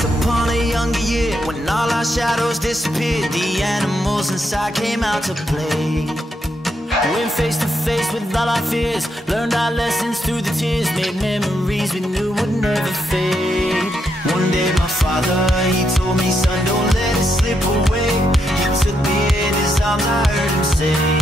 Once upon a younger year, when all our shadows disappeared, the animals inside came out to play. Went face to face with all our fears, learned our lessons through the tears, made memories we knew would never fade. One day my father, he told me, son, don't let it slip away. He took me in his arms, I heard him say,